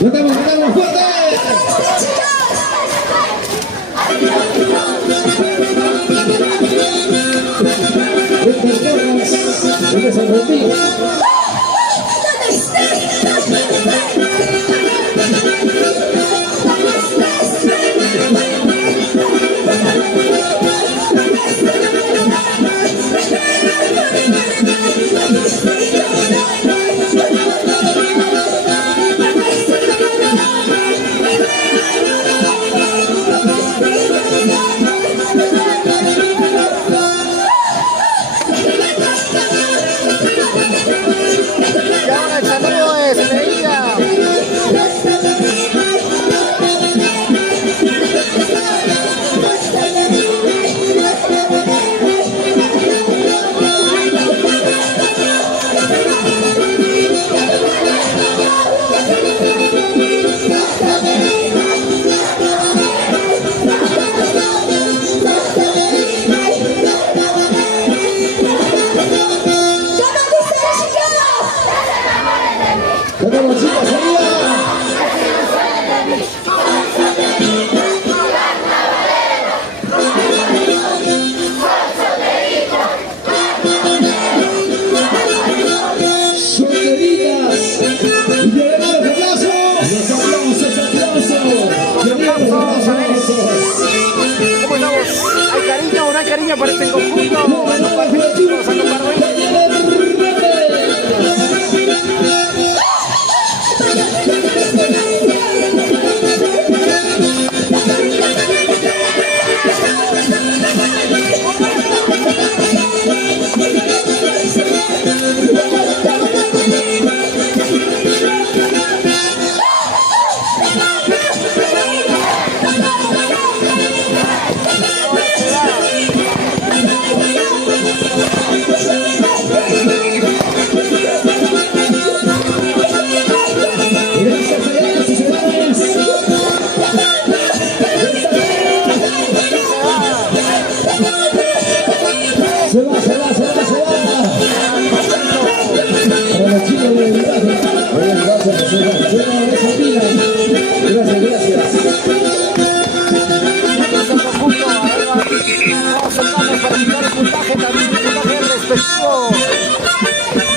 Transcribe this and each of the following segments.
¡Gritamos fuerte! Cariño por este conjunto.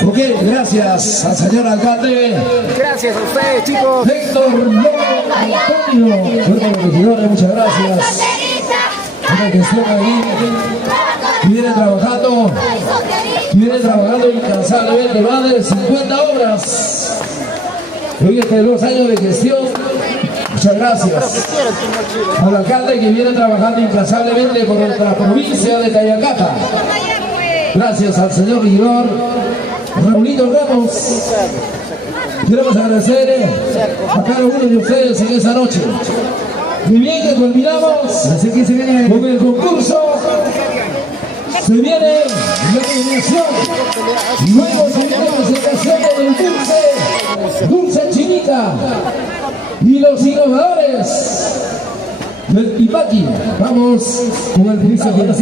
Ok, gracias al señor alcalde. Gracias a ustedes, chicos. Héctor Antonio, regidores, muchas gracias. Una gestión ahí. Vienen trabajando incansablemente, más de 50 obras. En estos 2 años de gestión. Muchas gracias al alcalde que viene trabajando incansablemente por nuestra provincia de Tayacata. Gracias al señor regidor Raulito Ramos. Queremos agradecer a cada uno de ustedes en esta noche. Muy bien que culminamos, así que se viene con el concurso. Se viene la premiación. Luego se viene la presentación del dulce chinita. Y los innovadores del Tipaqui. Vamos con el principio.